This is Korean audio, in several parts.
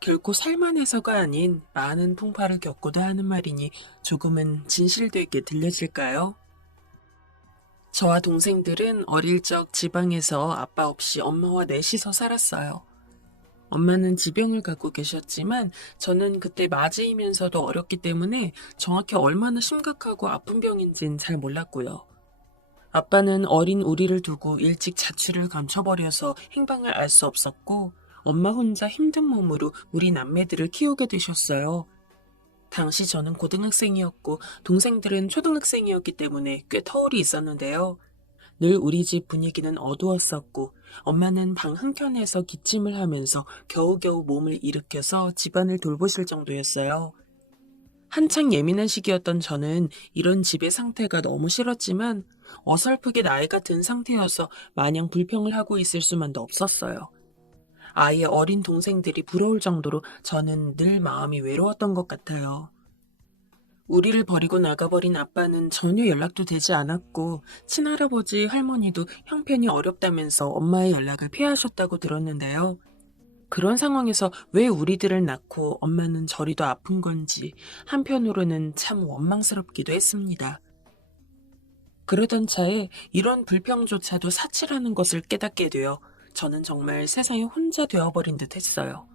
결코 살만해서가 아닌 많은 풍파를 겪고도 하는 말이니 조금은 진실되게 들려질까요? 저와 동생들은 어릴 적 지방에서 아빠 없이 엄마와 넷이서 살았어요. 엄마는 지병을 갖고 계셨지만 저는 그때 맞이이면서도 어렸기 때문에 정확히 얼마나 심각하고 아픈 병인지는 잘 몰랐고요. 아빠는 어린 우리를 두고 일찍 자취를 감춰버려서 행방을 알 수 없었고 엄마 혼자 힘든 몸으로 우리 남매들을 키우게 되셨어요. 당시 저는 고등학생이었고 동생들은 초등학생이었기 때문에 꽤 터울이 있었는데요. 늘 우리 집 분위기는 어두웠었고 엄마는 방 한켠에서 기침을 하면서 겨우겨우 몸을 일으켜서 집안을 돌보실 정도였어요. 한창 예민한 시기였던 저는 이런 집의 상태가 너무 싫었지만 어설프게 나이가 든 상태여서 마냥 불평을 하고 있을 수만도 없었어요. 아예 어린 동생들이 부러울 정도로 저는 늘 마음이 외로웠던 것 같아요. 우리를 버리고 나가버린 아빠는 전혀 연락도 되지 않았고 친할아버지 할머니도 형편이 어렵다면서 엄마의 연락을 피하셨다고 들었는데요. 그런 상황에서 왜 우리들을 낳고 엄마는 저리도 아픈 건지 한편으로는 참 원망스럽기도 했습니다. 그러던 차에 이런 불평조차도 사치라는 것을 깨닫게 되어 저는 정말 세상에 혼자 되어버린 듯 했어요.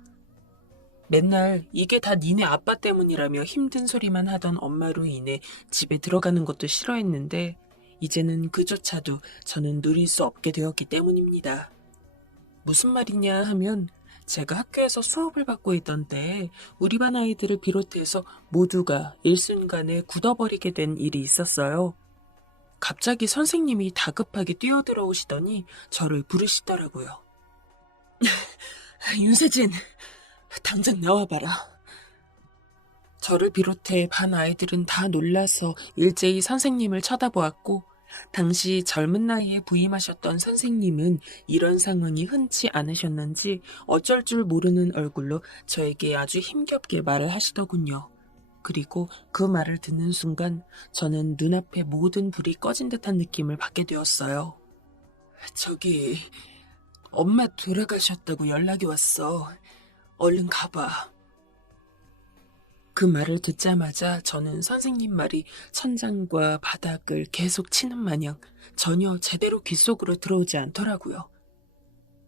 맨날 이게 다 니네 아빠 때문이라며 힘든 소리만 하던 엄마로 인해 집에 들어가는 것도 싫어했는데 이제는 그조차도 저는 누릴 수 없게 되었기 때문입니다. 무슨 말이냐 하면 제가 학교에서 수업을 받고 있던 때에 우리 반 아이들을 비롯해서 모두가 일순간에 굳어버리게 된 일이 있었어요. 갑자기 선생님이 다급하게 뛰어들어오시더니 저를 부르시더라고요. 윤세진, 당장 나와봐라. 저를 비롯해 반 아이들은 다 놀라서 일제히 선생님을 쳐다보았고 당시 젊은 나이에 부임하셨던 선생님은 이런 상황이 흔치 않으셨는지 어쩔 줄 모르는 얼굴로 저에게 아주 힘겹게 말을 하시더군요. 그리고 그 말을 듣는 순간 저는 눈앞에 모든 불이 꺼진 듯한 느낌을 받게 되었어요. 저기, 엄마 돌아가셨다고 연락이 왔어. 얼른 가봐. 그 말을 듣자마자 저는 선생님 말이 천장과 바닥을 계속 치는 마냥 전혀 제대로 귓속으로 들어오지 않더라고요.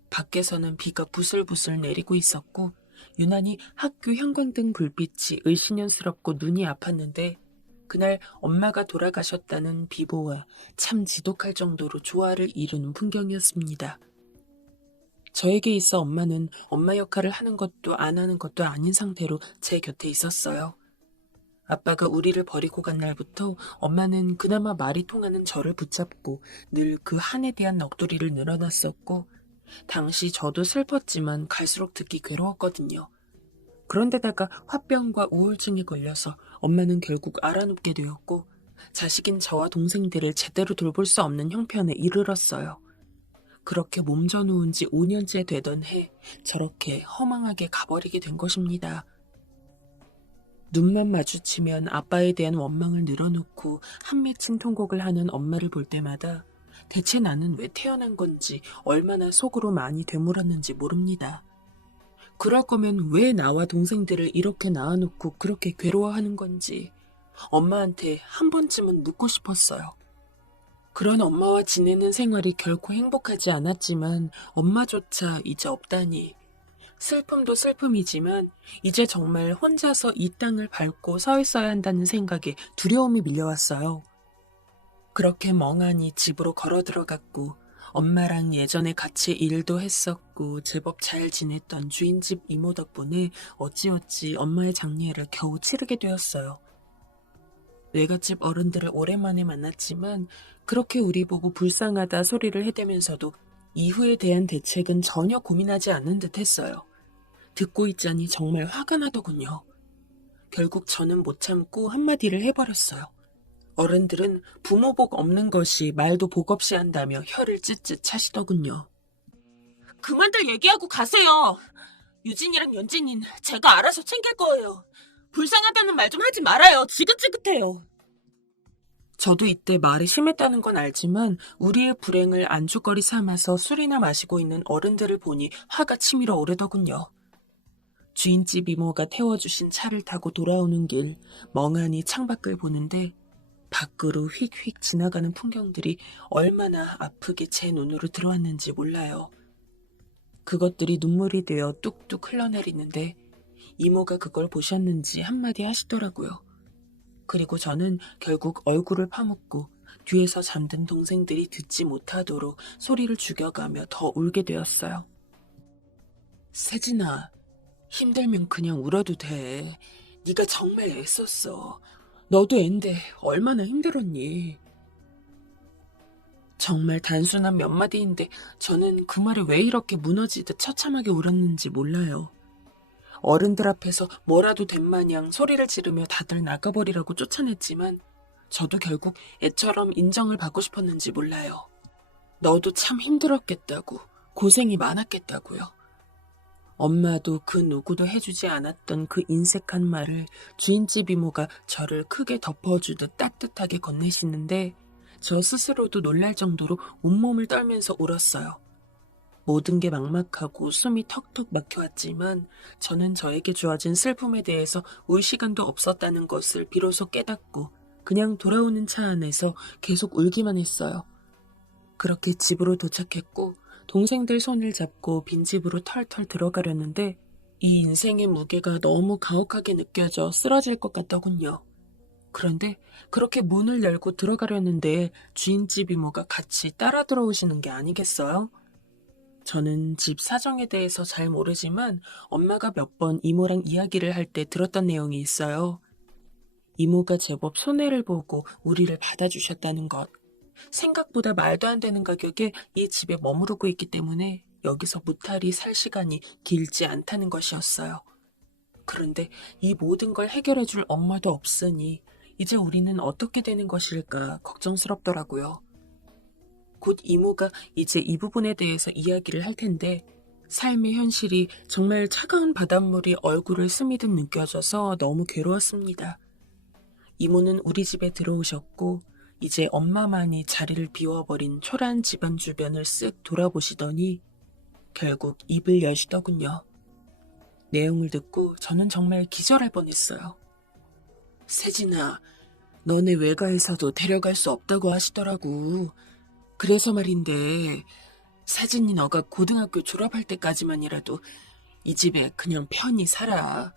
밖에서는 비가 부슬부슬 내리고 있었고 유난히 학교 형광등 불빛이 을씨년스럽고 눈이 아팠는데 그날 엄마가 돌아가셨다는 비보와 참 지독할 정도로 조화를 이루는 풍경이었습니다. 저에게 있어 엄마는 엄마 역할을 하는 것도 안 하는 것도 아닌 상태로 제 곁에 있었어요. 아빠가 우리를 버리고 간 날부터 엄마는 그나마 말이 통하는 저를 붙잡고 늘 그 한에 대한 넋두리를 늘어놨었고 당시 저도 슬펐지만 갈수록 듣기 괴로웠거든요. 그런데다가 화병과 우울증에 걸려서 엄마는 결국 알아눕게 되었고 자식인 저와 동생들을 제대로 돌볼 수 없는 형편에 이르렀어요. 그렇게 몸져 누운 지 5년째 되던 해 저렇게 허망하게 가버리게 된 것입니다. 눈만 마주치면 아빠에 대한 원망을 늘어놓고 한맺힌 통곡을 하는 엄마를 볼 때마다 대체 나는 왜 태어난 건지 얼마나 속으로 많이 되물었는지 모릅니다. 그럴 거면 왜 나와 동생들을 이렇게 낳아놓고 그렇게 괴로워하는 건지 엄마한테 한 번쯤은 묻고 싶었어요. 그런 엄마와 지내는 생활이 결코 행복하지 않았지만 엄마조차 이제 없다니. 슬픔도 슬픔이지만 이제 정말 혼자서 이 땅을 밟고 서 있어야 한다는 생각에 두려움이 밀려왔어요. 그렇게 멍하니 집으로 걸어 들어갔고 엄마랑 예전에 같이 일도 했었고 제법 잘 지냈던 주인집 이모 덕분에 어찌어찌 엄마의 장례를 겨우 치르게 되었어요. 외갓집 어른들을 오랜만에 만났지만 그렇게 우리 보고 불쌍하다 소리를 해대면서도 이후에 대한 대책은 전혀 고민하지 않는 듯 했어요. 듣고 있자니 정말 화가 나더군요. 결국 저는 못 참고 한마디를 해버렸어요. 어른들은 부모 복 없는 것이 말도 복 없이 한다며 혀를 찢찢 차시더군요. 그만들 얘기하고 가세요. 유진이랑 연진이는 제가 알아서 챙길 거예요. 불쌍하다는 말 좀 하지 말아요. 지긋지긋해요. 저도 이때 말이 심했다는 건 알지만 우리의 불행을 안주거리 삼아서 술이나 마시고 있는 어른들을 보니 화가 치밀어 오르더군요. 주인집 이모가 태워주신 차를 타고 돌아오는 길 멍하니 창밖을 보는데 밖으로 휙휙 지나가는 풍경들이 얼마나 아프게 제 눈으로 들어왔는지 몰라요. 그것들이 눈물이 되어 뚝뚝 흘러내리는데 이모가 그걸 보셨는지 한마디 하시더라고요. 그리고 저는 결국 얼굴을 파묻고 뒤에서 잠든 동생들이 듣지 못하도록 소리를 죽여가며 더 울게 되었어요. 세진아, 힘들면 그냥 울어도 돼. 네가 정말 애썼어. 너도 앤데 얼마나 힘들었니? 정말 단순한 몇 마디인데 저는 그 말에 왜 이렇게 무너지듯 처참하게 울었는지 몰라요. 어른들 앞에서 뭐라도 된 마냥 소리를 지르며 다들 나가버리라고 쫓아냈지만 저도 결국 애처럼 인정을 받고 싶었는지 몰라요. 너도 참 힘들었겠다고, 고생이 많았겠다고요. 엄마도 그 누구도 해주지 않았던 그 인색한 말을 주인집 이모가 저를 크게 덮어주듯 따뜻하게 건네시는데 저 스스로도 놀랄 정도로 온몸을 떨면서 울었어요. 모든 게 막막하고 숨이 턱턱 막혀왔지만 저는 저에게 주어진 슬픔에 대해서 울 시간도 없었다는 것을 비로소 깨닫고 그냥 돌아오는 차 안에서 계속 울기만 했어요. 그렇게 집으로 도착했고 동생들 손을 잡고 빈집으로 털털 들어가려는데 이 인생의 무게가 너무 가혹하게 느껴져 쓰러질 것 같더군요. 그런데 그렇게 문을 열고 들어가려는데 주인집 이모가 같이 따라 들어오시는 게 아니겠어요? 저는 집 사정에 대해서 잘 모르지만 엄마가 몇 번 이모랑 이야기를 할 때 들었던 내용이 있어요. 이모가 제법 손해를 보고 우리를 받아주셨다는 것. 생각보다 말도 안 되는 가격에 이 집에 머무르고 있기 때문에 여기서 무탈히 살 시간이 길지 않다는 것이었어요. 그런데 이 모든 걸 해결해 줄 엄마도 없으니 이제 우리는 어떻게 되는 것일까 걱정스럽더라고요. 곧 이모가 이제 이 부분에 대해서 이야기를 할 텐데 삶의 현실이 정말 차가운 바닷물이 얼굴을 스미듯 느껴져서 너무 괴로웠습니다. 이모는 우리 집에 들어오셨고 이제 엄마만이 자리를 비워버린 초라한 집안 주변을 쓱 돌아보시더니 결국 입을 여시더군요. 내용을 듣고 저는 정말 기절할 뻔했어요. 세진아, 너네 외가에서도 데려갈 수 없다고 하시더라고. 그래서 말인데 세진이 너가 고등학교 졸업할 때까지만이라도 이 집에 그냥 편히 살아.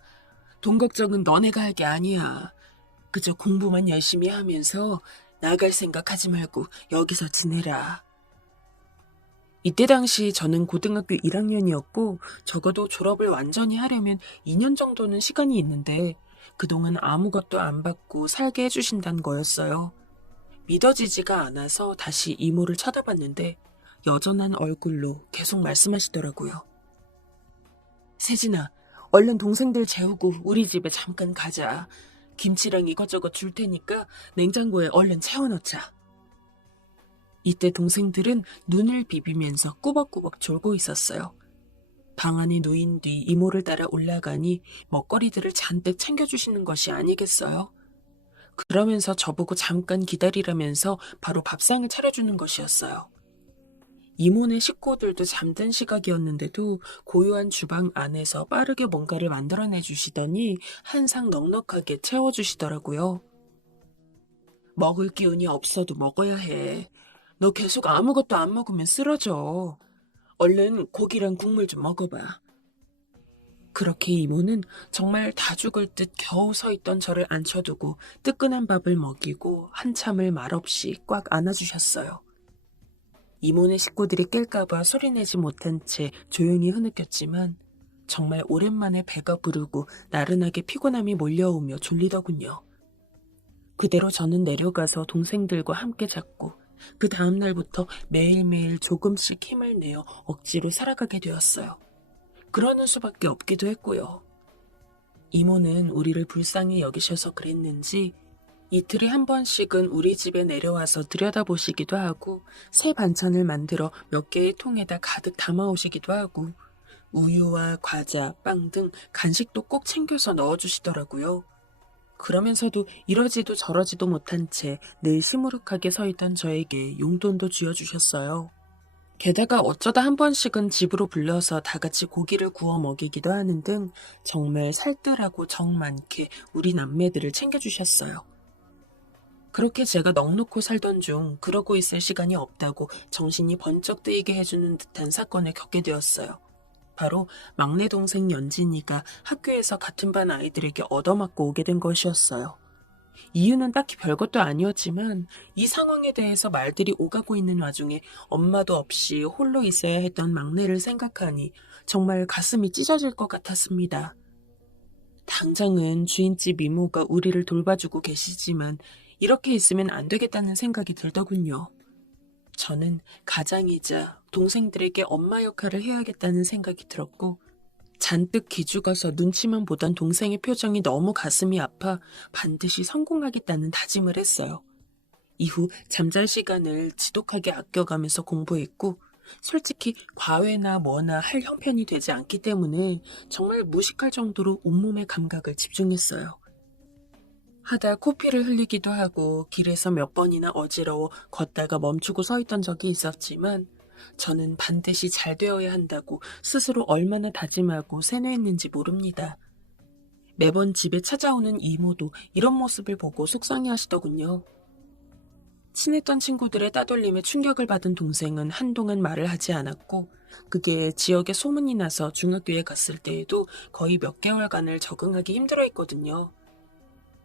돈 걱정은 너네가 할 게 아니야. 그저 공부만 열심히 하면서 나갈 생각하지 말고 여기서 지내라. 이때 당시 저는 고등학교 1학년이었고 적어도 졸업을 완전히 하려면 2년 정도는 시간이 있는데 그동안 아무것도 안 받고 살게 해주신다는 거였어요. 믿어지지가 않아서 다시 이모를 쳐다봤는데 여전한 얼굴로 계속 말씀하시더라고요. 세진아, 얼른 동생들 재우고 우리 집에 잠깐 가자. 김치랑 이것저것 줄 테니까 냉장고에 얼른 채워넣자. 이때 동생들은 눈을 비비면서 꾸벅꾸벅 졸고 있었어요. 방 안에 누인 뒤 이모를 따라 올라가니 먹거리들을 잔뜩 챙겨주시는 것이 아니겠어요? 그러면서 저보고 잠깐 기다리라면서 바로 밥상을 차려주는 것이었어요. 이모네 식구들도 잠든 시각이었는데도 고요한 주방 안에서 빠르게 뭔가를 만들어내 주시더니 한 상 넉넉하게 채워주시더라고요. 먹을 기운이 없어도 먹어야 해. 너 계속 아무것도 안 먹으면 쓰러져. 얼른 고기랑 국물 좀 먹어봐. 그렇게 이모는 정말 다 죽을 듯 겨우 서 있던 저를 앉혀두고 뜨끈한 밥을 먹이고 한참을 말없이 꽉 안아주셨어요. 이모네 식구들이 깰까봐 소리내지 못한 채 조용히 흐느꼈지만 정말 오랜만에 배가 부르고 나른하게 피곤함이 몰려오며 졸리더군요. 그대로 저는 내려가서 동생들과 함께 잤고 그 다음 날부터 매일매일 조금씩 힘을 내어 억지로 살아가게 되었어요. 그러는 수밖에 없기도 했고요. 이모는 우리를 불쌍히 여기셔서 그랬는지 이틀에 한 번씩은 우리 집에 내려와서 들여다보시기도 하고 새 반찬을 만들어 몇 개의 통에다 가득 담아오시기도 하고 우유와 과자, 빵 등 간식도 꼭 챙겨서 넣어주시더라고요. 그러면서도 이러지도 저러지도 못한 채 늘 시무룩하게 서 있던 저에게 용돈도 쥐어주셨어요. 게다가 어쩌다 한 번씩은 집으로 불러서 다 같이 고기를 구워 먹이기도 하는 등 정말 살뜰하고 정 많게 우리 남매들을 챙겨주셨어요. 그렇게 제가 넋놓고 살던 중 그러고 있을 시간이 없다고 정신이 번쩍 뜨이게 해주는 듯한 사건을 겪게 되었어요. 바로 막내 동생 연진이가 학교에서 같은 반 아이들에게 얻어맞고 오게 된 것이었어요. 이유는 딱히 별것도 아니었지만 이 상황에 대해서 말들이 오가고 있는 와중에 엄마도 없이 홀로 있어야 했던 막내를 생각하니 정말 가슴이 찢어질 것 같았습니다. 당장은 주인집 이모가 우리를 돌봐주고 계시지만 이렇게 있으면 안 되겠다는 생각이 들더군요. 저는 가장이자 동생들에게 엄마 역할을 해야겠다는 생각이 들었고 잔뜩 기죽어서 눈치만 보던 동생의 표정이 너무 가슴이 아파 반드시 성공하겠다는 다짐을 했어요. 이후 잠잘 시간을 지독하게 아껴가면서 공부했고 솔직히 과외나 뭐나 할 형편이 되지 않기 때문에 정말 무식할 정도로 온몸의 감각을 집중했어요. 하다 코피를 흘리기도 하고 길에서 몇 번이나 어지러워 걷다가 멈추고 서 있던 적이 있었지만 저는 반드시 잘 되어야 한다고 스스로 얼마나 다짐하고 세뇌했는지 모릅니다. 매번 집에 찾아오는 이모도 이런 모습을 보고 속상해 하시더군요. 친했던 친구들의 따돌림에 충격을 받은 동생은 한동안 말을 하지 않았고 그게 지역에 소문이 나서 중학교에 갔을 때에도 거의 몇 개월간을 적응하기 힘들어했거든요.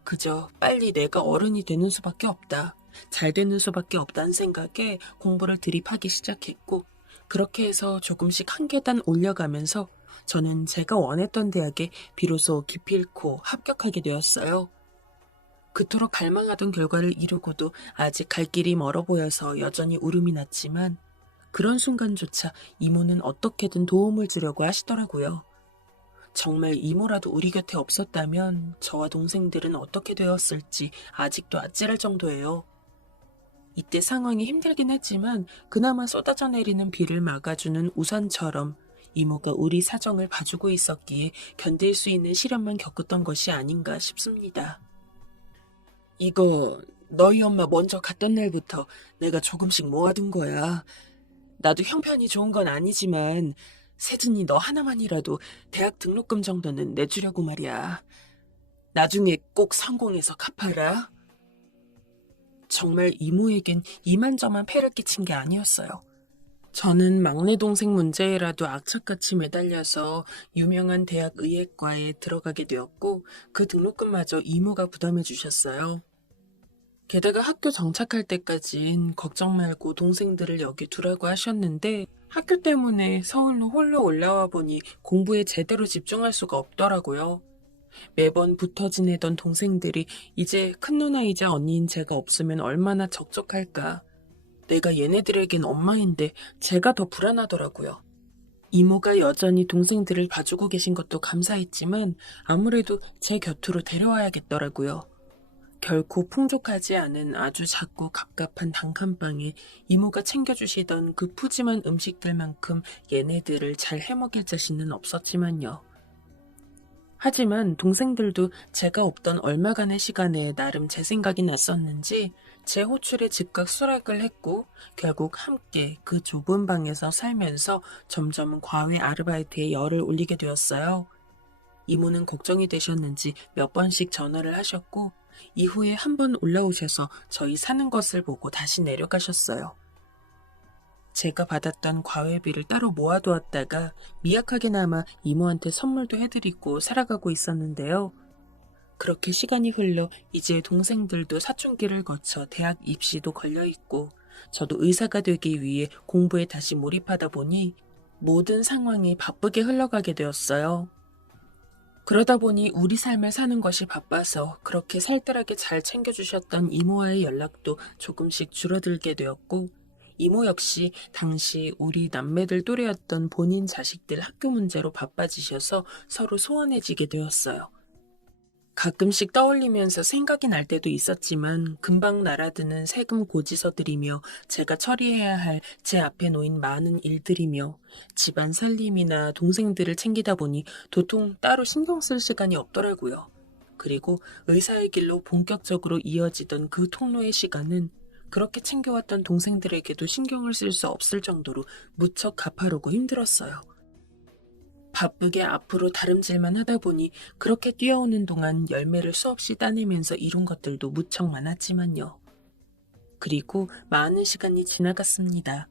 그저 빨리 내가 어른이 되는 수밖에 없다. 잘 되는 수밖에 없다는 생각에 공부를 들이하기 시작했고 그렇게 해서 조금씩 한 계단 올려가면서 저는 제가 원했던 대학에 비로소 기필코 합격하게 되었어요. 그토록 갈망하던 결과를 이루고도 아직 갈 길이 멀어 보여서 여전히 울음이 났지만 그런 순간조차 이모는 어떻게든 도움을 주려고 하시더라고요. 정말 이모라도 우리 곁에 없었다면 저와 동생들은 어떻게 되었을지 아직도 아찔할 정도예요. 이때 상황이 힘들긴 했지만 그나마 쏟아져 내리는 비를 막아주는 우산처럼 이모가 우리 사정을 봐주고 있었기에 견딜 수 있는 시련만 겪었던 것이 아닌가 싶습니다. 이거 너희 엄마 먼저 갔던 날부터 내가 조금씩 모아둔 거야. 나도 형편이 좋은 건 아니지만 세진이 너 하나만이라도 대학 등록금 정도는 내주려고 말이야. 나중에 꼭 성공해서 갚아라. 정말 이모에겐 이만저만 폐를 끼친 게 아니었어요. 저는 막내 동생 문제에라도 악착같이 매달려서 유명한 대학 의예과에 들어가게 되었고 그 등록금마저 이모가 부담해 주셨어요. 게다가 학교 정착할 때까진 걱정 말고 동생들을 여기 두라고 하셨는데 학교 때문에 서울로 홀로 올라와 보니 공부에 제대로 집중할 수가 없더라고요. 매번 붙어 지내던 동생들이 이제 큰 누나이자 언니인 제가 없으면 얼마나 적적할까. 내가 얘네들에겐 엄마인데 제가 더 불안하더라고요. 이모가 여전히 동생들을 봐주고 계신 것도 감사했지만 아무래도 제 곁으로 데려와야겠더라고요. 결코 풍족하지 않은 아주 작고 갑갑한 단칸방에 이모가 챙겨주시던 그 푸짐한 음식들만큼 얘네들을 잘 해먹일 자신은 없었지만요. 하지만 동생들도 제가 없던 얼마간의 시간에 나름 제 생각이 났었는지 제 호출에 즉각 수락을 했고 결국 함께 그 좁은 방에서 살면서 점점 과외 아르바이트에 열을 올리게 되었어요. 이모는 걱정이 되셨는지 몇 번씩 전화를 하셨고 이후에 한 번 올라오셔서 저희 사는 것을 보고 다시 내려가셨어요. 제가 받았던 과외비를 따로 모아두었다가 미약하게나마 이모한테 선물도 해드리고 살아가고 있었는데요. 그렇게 시간이 흘러 이제 동생들도 사춘기를 거쳐 대학 입시도 걸려있고 저도 의사가 되기 위해 공부에 다시 몰입하다 보니 모든 상황이 바쁘게 흘러가게 되었어요. 그러다 보니 우리 삶을 사는 것이 바빠서 그렇게 살뜰하게 잘 챙겨주셨던 이모와의 연락도 조금씩 줄어들게 되었고 이모 역시 당시 우리 남매들 또래였던 본인 자식들 학교 문제로 바빠지셔서 서로 소원해지게 되었어요. 가끔씩 떠올리면서 생각이 날 때도 있었지만 금방 날아드는 세금 고지서들이며 제가 처리해야 할 제 앞에 놓인 많은 일들이며 집안 살림이나 동생들을 챙기다 보니 도통 따로 신경 쓸 시간이 없더라고요. 그리고 의사의 길로 본격적으로 이어지던 그 통로의 시간은 그렇게 챙겨왔던 동생들에게도 신경을 쓸 수 없을 정도로 무척 가파르고 힘들었어요. 바쁘게 앞으로 다름질만 하다 보니 그렇게 뛰어오는 동안 열매를 수없이 따내면서 이룬 것들도 무척 많았지만요. 그리고 많은 시간이 지나갔습니다.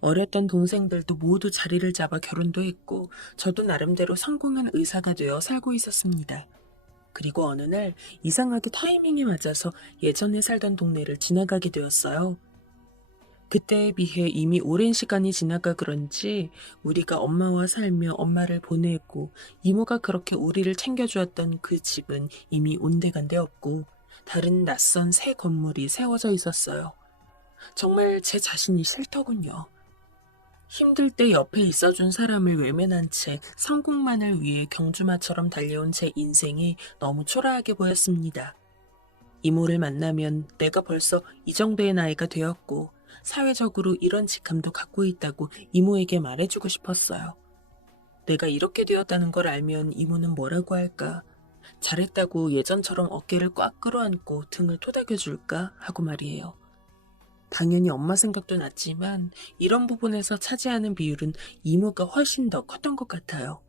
어렸던 동생들도 모두 자리를 잡아 결혼도 했고 저도 나름대로 성공한 의사가 되어 살고 있었습니다. 그리고 어느 날 이상하게 타이밍이 맞아서 예전에 살던 동네를 지나가게 되었어요. 그때에 비해 이미 오랜 시간이 지나가 그런지 우리가 엄마와 살며 엄마를 보내고 이모가 그렇게 우리를 챙겨주었던 그 집은 이미 온데간데 없고 다른 낯선 새 건물이 세워져 있었어요. 정말 제 자신이 싫더군요. 힘들 때 옆에 있어준 사람을 외면한 채 성공만을 위해 경주마처럼 달려온 제 인생이 너무 초라하게 보였습니다. 이모를 만나면 내가 벌써 이 정도의 나이가 되었고 사회적으로 이런 직함도 갖고 있다고 이모에게 말해주고 싶었어요. 내가 이렇게 되었다는 걸 알면 이모는 뭐라고 할까? 잘했다고 예전처럼 어깨를 꽉 끌어안고 등을 토닥여줄까? 하고 말이에요. 당연히 엄마 생각도 났지만 이런 부분에서 차지하는 비율은 이모가 훨씬 더 컸던 것 같아요.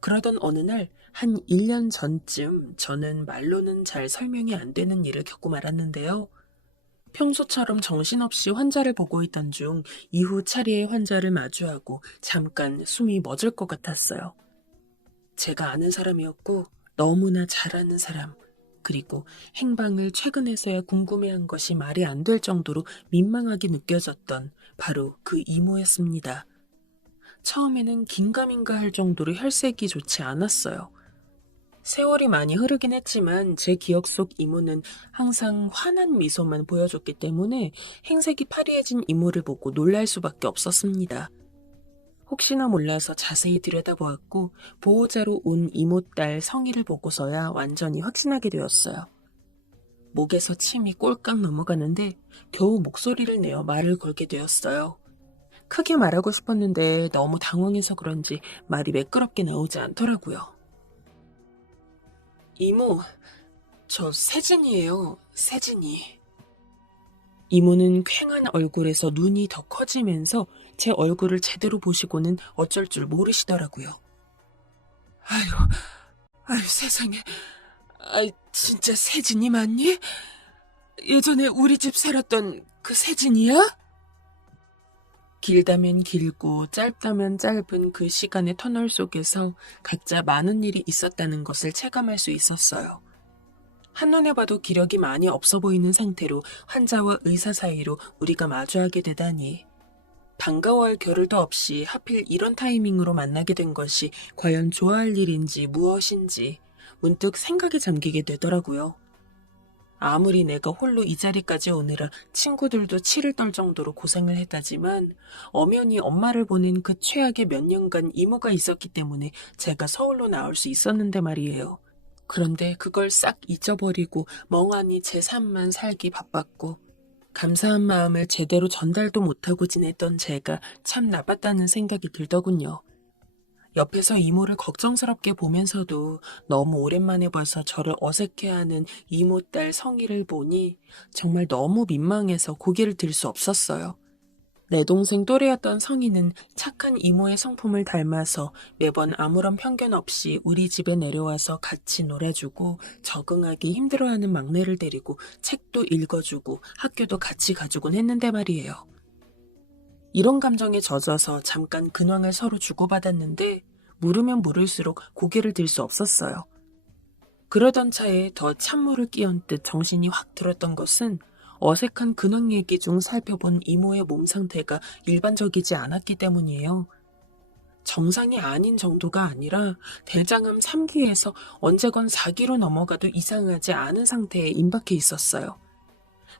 그러던 어느 날 한 1년 전쯤 저는 말로는 잘 설명이 안 되는 일을 겪고 말았는데요. 평소처럼 정신없이 환자를 보고 있던 중 이후 차례의 환자를 마주하고 잠깐 숨이 멎을 것 같았어요. 제가 아는 사람이었고 너무나 잘 아는 사람, 그리고 행방을 최근에서야 궁금해한 것이 말이 안 될 정도로 민망하게 느껴졌던 바로 그 이모였습니다. 처음에는 긴가민가 할 정도로 혈색이 좋지 않았어요. 세월이 많이 흐르긴 했지만 제 기억 속 이모는 항상 환한 미소만 보여줬기 때문에 행색이 파리해진 이모를 보고 놀랄 수밖에 없었습니다. 혹시나 몰라서 자세히 들여다보았고 보호자로 온 이모 딸 성희를 보고서야 완전히 확신하게 되었어요. 목에서 침이 꼴깍 넘어가는데 겨우 목소리를 내어 말을 걸게 되었어요. 크게 말하고 싶었는데 너무 당황해서 그런지 말이 매끄럽게 나오지 않더라고요. 이모, 저 세진이에요. 세진이. 이모는 퀭한 얼굴에서 눈이 더 커지면서 제 얼굴을 제대로 보시고는 어쩔 줄 모르시더라고요. 아유 세상에. 진짜 세진이 맞니? 예전에 우리 집 살았던 그 세진이야? 길다면 길고 짧다면 짧은 그 시간의 터널 속에서 각자 많은 일이 있었다는 것을 체감할 수 있었어요. 한눈에 봐도 기력이 많이 없어 보이는 상태로 환자와 의사 사이로 우리가 마주하게 되다니. 반가워할 겨를도 없이 하필 이런 타이밍으로 만나게 된 것이 과연 좋아할 일인지 무엇인지 문득 생각에 잠기게 되더라고요. 아무리 내가 홀로 이 자리까지 오느라 친구들도 치를 떨 정도로 고생을 했다지만 엄연히 엄마를 보낸 그 최악의 몇 년간 이모가 있었기 때문에 제가 서울로 나올 수 있었는데 말이에요. 그런데 그걸 싹 잊어버리고 멍하니 제 삶만 살기 바빴고 감사한 마음을 제대로 전달도 못하고 지냈던 제가 참 나빴다는 생각이 들더군요. 옆에서 이모를 걱정스럽게 보면서도 너무 오랜만에 봐서 저를 어색해하는 이모 딸 성희를 보니 정말 너무 민망해서 고개를 들 수 없었어요. 내 동생 또래였던 성희는 착한 이모의 성품을 닮아서 매번 아무런 편견 없이 우리 집에 내려와서 같이 놀아주고 적응하기 힘들어하는 막내를 데리고 책도 읽어주고 학교도 같이 가주곤 했는데 말이에요. 이런 감정에 젖어서 잠깐 근황을 서로 주고받았는데 물으면 물을수록 고개를 들 수 없었어요. 그러던 차에 더 찬물을 끼얹 듯 정신이 확 들었던 것은 어색한 근황 얘기 중 살펴본 이모의 몸 상태가 일반적이지 않았기 때문이에요. 정상이 아닌 정도가 아니라 대장암 3기에서 언제건 4기로 넘어가도 이상하지 않은 상태에 임박해 있었어요.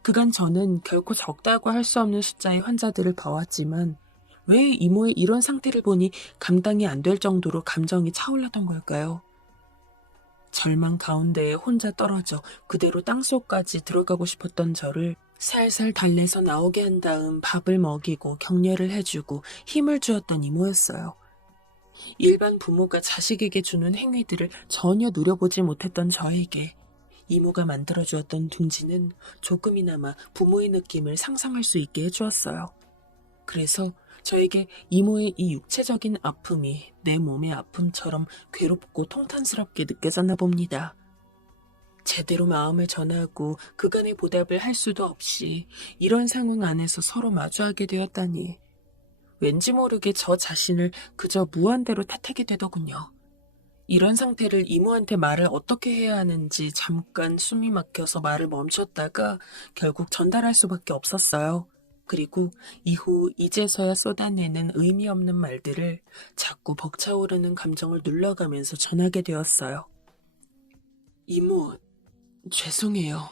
그간 저는 결코 적다고 할 수 없는 숫자의 환자들을 봐왔지만 왜 이모의 이런 상태를 보니 감당이 안 될 정도로 감정이 차올랐던 걸까요? 절망 가운데에 혼자 떨어져 그대로 땅속까지 들어가고 싶었던 저를 살살 달래서 나오게 한 다음 밥을 먹이고 격려를 해주고 힘을 주었던 이모였어요. 일반 부모가 자식에게 주는 행위들을 전혀 누려보지 못했던 저에게 이모가 만들어주었던 둥지는 조금이나마 부모의 느낌을 상상할 수 있게 해주었어요. 그래서 저에게 이모의 이 육체적인 아픔이 내 몸의 아픔처럼 괴롭고 통탄스럽게 느껴졌나 봅니다. 제대로 마음을 전하고 그간의 보답을 할 수도 없이 이런 상황 안에서 서로 마주하게 되었다니 왠지 모르게 저 자신을 그저 무한대로 탓하게 되더군요. 이런 상태를 이모한테 말을 어떻게 해야 하는지 잠깐 숨이 막혀서 말을 멈췄다가 결국 전달할 수밖에 없었어요. 그리고 이후 이제서야 쏟아내는 의미 없는 말들을 자꾸 벅차오르는 감정을 눌러가면서 전하게 되었어요. 이모, 죄송해요.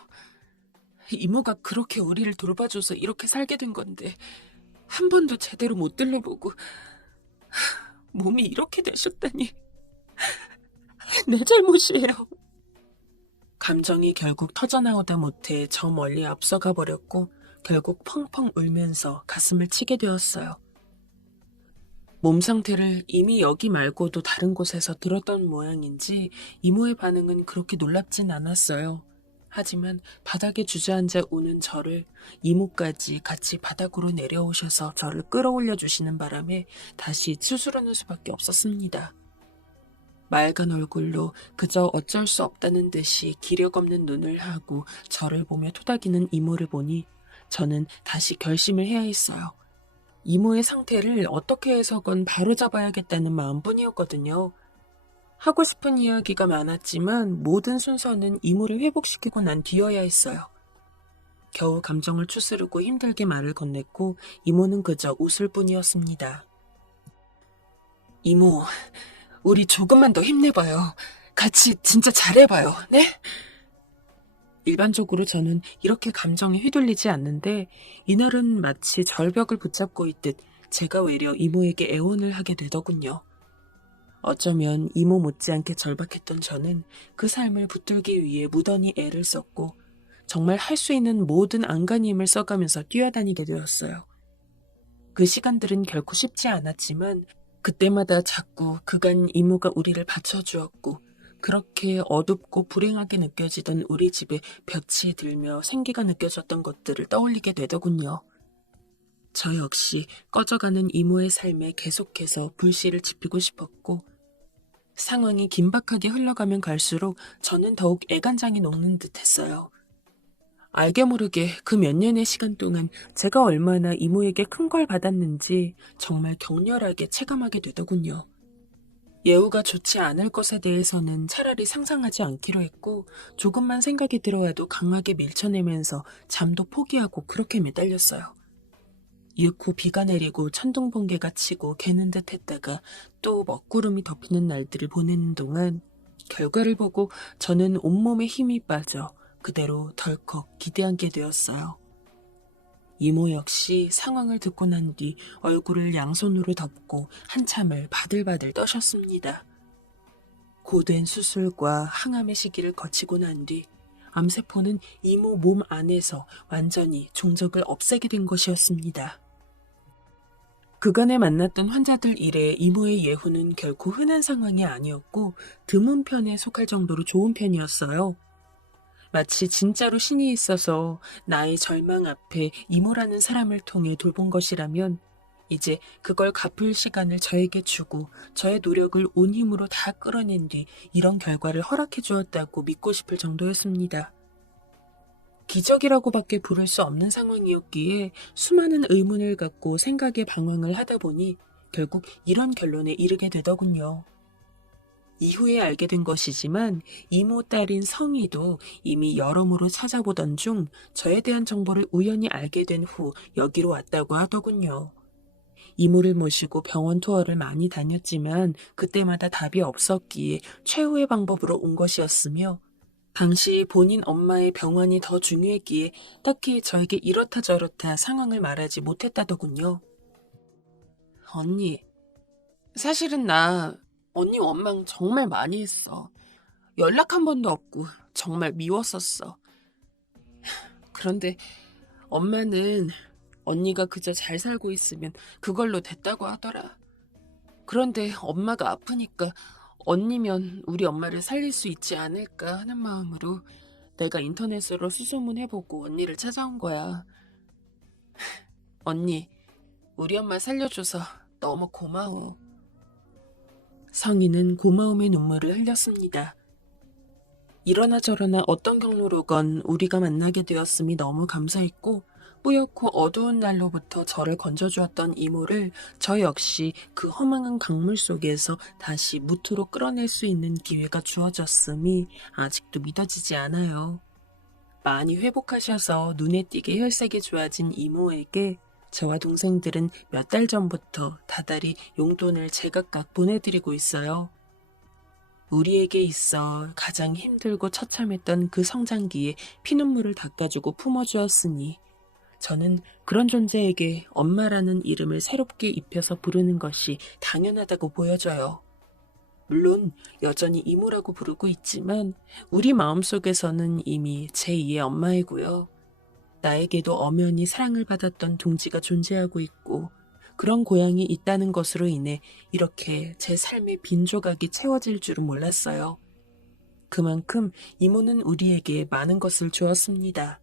이모가 그렇게 우리를 돌봐줘서 이렇게 살게 된 건데 한 번도 제대로 못 들러보고 몸이 이렇게 되셨다니 내 잘못이에요. 감정이 결국 터져나오다 못해 저 멀리 앞서가 버렸고 결국 펑펑 울면서 가슴을 치게 되었어요. 몸 상태를 이미 여기 말고도 다른 곳에서 들었던 모양인지 이모의 반응은 그렇게 놀랍진 않았어요. 하지만 바닥에 주저앉아 우는 저를 이모까지 같이 바닥으로 내려오셔서 저를 끌어올려 주시는 바람에 다시 수스르는 수밖에 없었습니다. 맑은 얼굴로 그저 어쩔 수 없다는 듯이 기력 없는 눈을 하고 저를 보며 토닥이는 이모를 보니 저는 다시 결심을 해야 했어요. 이모의 상태를 어떻게 해서건 바로잡아야겠다는 마음뿐이었거든요. 하고 싶은 이야기가 많았지만 모든 순서는 이모를 회복시키고 난 뒤여야 했어요. 겨우 감정을 추스르고 힘들게 말을 건넸고 이모는 그저 웃을 뿐이었습니다. 이모, 우리 조금만 더 힘내봐요. 같이 진짜 잘해봐요. 네? 일반적으로 저는 이렇게 감정에 휘둘리지 않는데 이날은 마치 절벽을 붙잡고 있듯 제가 외려 이모에게 애원을 하게 되더군요. 어쩌면 이모 못지않게 절박했던 저는 그 삶을 붙들기 위해 무던히 애를 썼고 정말 할 수 있는 모든 안간힘을 힘을 써가면서 뛰어다니게 되었어요. 그 시간들은 결코 쉽지 않았지만 그때마다 자꾸 그간 이모가 우리를 받쳐주었고 그렇게 어둡고 불행하게 느껴지던 우리 집에 볕이 들며 생기가 느껴졌던 것들을 떠올리게 되더군요. 저 역시 꺼져가는 이모의 삶에 계속해서 불씨를 지피고 싶었고 상황이 긴박하게 흘러가면 갈수록 저는 더욱 애간장이 녹는 듯 했어요. 알게 모르게 그 몇 년의 시간 동안 제가 얼마나 이모에게 큰 걸 받았는지 정말 격렬하게 체감하게 되더군요. 예우가 좋지 않을 것에 대해서는 차라리 상상하지 않기로 했고 조금만 생각이 들어와도 강하게 밀쳐내면서 잠도 포기하고 그렇게 매달렸어요. 이윽고 비가 내리고 천둥 번개가 치고 개는 듯 했다가 또 먹구름이 덮이는 날들을 보내는 동안 결과를 보고 저는 온몸에 힘이 빠져 그대로 덜컥 기대하게 되었어요. 이모 역시 상황을 듣고 난 뒤 얼굴을 양손으로 덮고 한참을 바들바들 떠셨습니다. 고된 수술과 항암의 시기를 거치고 난 뒤 암세포는 이모 몸 안에서 완전히 종적을 없애게 된 것이었습니다. 그간에 만났던 환자들 일에 이모의 예후는 결코 흔한 상황이 아니었고 드문 편에 속할 정도로 좋은 편이었어요. 마치 진짜로 신이 있어서 나의 절망 앞에 이모라는 사람을 통해 돌본 것이라면 이제 그걸 갚을 시간을 저에게 주고 저의 노력을 온 힘으로 다 끌어낸 뒤 이런 결과를 허락해 주었다고 믿고 싶을 정도였습니다. 기적이라고밖에 부를 수 없는 상황이었기에 수많은 의문을 갖고 생각에 방황을 하다 보니 결국 이런 결론에 이르게 되더군요. 이후에 알게 된 것이지만 이모 딸인 성희도 이미 여러모로 찾아보던 중 저에 대한 정보를 우연히 알게 된 후 여기로 왔다고 하더군요. 이모를 모시고 병원 투어를 많이 다녔지만 그때마다 답이 없었기에 최후의 방법으로 온 것이었으며 당시 본인 엄마의 병환이 더 중요했기에 딱히 저에게 이렇다 저렇다 상황을 말하지 못했다더군요. 언니, 사실은 나 언니 원망 정말 많이 했어. 연락 한 번도 없고 정말 미웠었어. 그런데 엄마는 언니가 그저 잘 살고 있으면 그걸로 됐다고 하더라. 그런데 엄마가 아프니까 언니면 우리 엄마를 살릴 수 있지 않을까 하는 마음으로 내가 인터넷으로 수소문해보고 언니를 찾아온 거야. 언니, 우리 엄마 살려줘서 너무 고마워. 성희는 고마움의 눈물을 흘렸습니다. 이러나 저러나 어떤 경로로건 우리가 만나게 되었음이 너무 감사했고, 뿌옇고 어두운 날로부터 저를 건져주었던 이모를 저 역시 그 허망한 강물 속에서 다시 무트로 끌어낼 수 있는 기회가 주어졌음이 아직도 믿어지지 않아요. 많이 회복하셔서 눈에 띄게 혈색이 좋아진 이모에게 저와 동생들은 몇 달 전부터 다달이 용돈을 제각각 보내드리고 있어요. 우리에게 있어 가장 힘들고 처참했던 그 성장기에 피눈물을 닦아주고 품어주었으니 저는 그런 존재에게 엄마라는 이름을 새롭게 입혀서 부르는 것이 당연하다고 보여져요. 물론 여전히 이모라고 부르고 있지만 우리 마음속에서는 이미 제2의 엄마이고요. 나에게도 엄연히 사랑을 받았던 동지가 존재하고 있고 그런 고향이 있다는 것으로 인해 이렇게 제 삶의 빈 조각이 채워질 줄은 몰랐어요. 그만큼 이모는 우리에게 많은 것을 주었습니다.